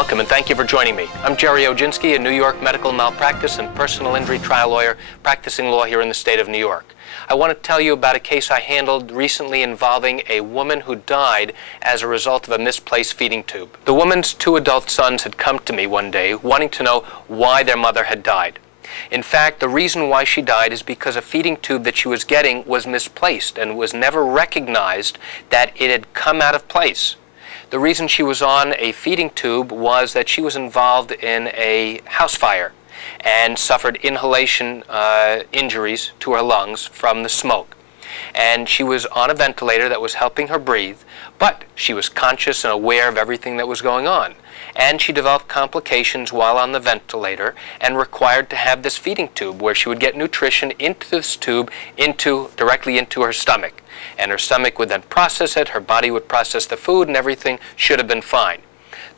Welcome and thank you for joining me. I'm Gerry Oginski, a New York medical malpractice and personal injury trial lawyer practicing law here in the state of New York. I want to tell you about a case I handled recently involving a woman who died as a result of a misplaced feeding tube. The woman's 2 adult sons had come to me one day wanting to know why their mother had died. In fact, the reason why she died is because a feeding tube that she was getting was misplaced and was never recognized that it had come out of place. The reason she was on a feeding tube was that she was involved in a house fire and suffered inhalation injuries to her lungs from the smoke. And she was on a ventilator that was helping her breathe, but she was conscious and aware of everything that was going on. And she developed complications while on the ventilator and required to have this feeding tube where she would get nutrition into this tube directly into her stomach. And her stomach would then process it, her body would process the food, and everything should have been fine.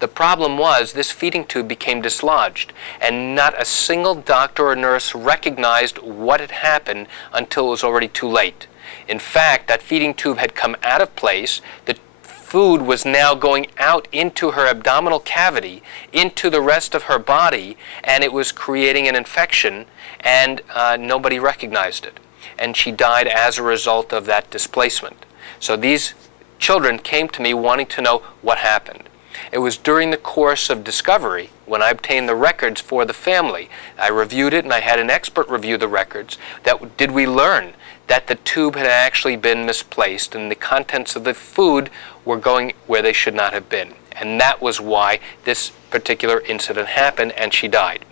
The problem was this feeding tube became dislodged, and not a single doctor or nurse recognized what had happened until it was already too late. In fact, that feeding tube had come out of place. The food was now going out into her abdominal cavity, into the rest of her body, and it was creating an infection, and nobody recognized it. And she died as a result of that displacement. So these children came to me wanting to know what happened. It was during the course of discovery, when I obtained the records for the family, I reviewed it and I had an expert review the records, that did we learn that the tube had actually been misplaced and the contents of the food were going where they should not have been. And that was why this particular incident happened and she died.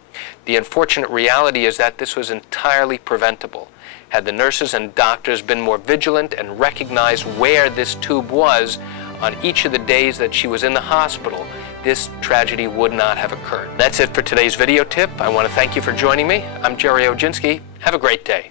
The unfortunate reality is that this was entirely preventable. Had the nurses and doctors been more vigilant and recognized where this tube was on each of the days that she was in the hospital, this tragedy would not have occurred. That's it for today's video tip. I want to thank you for joining me. I'm Gerry Oginski. Have a great day.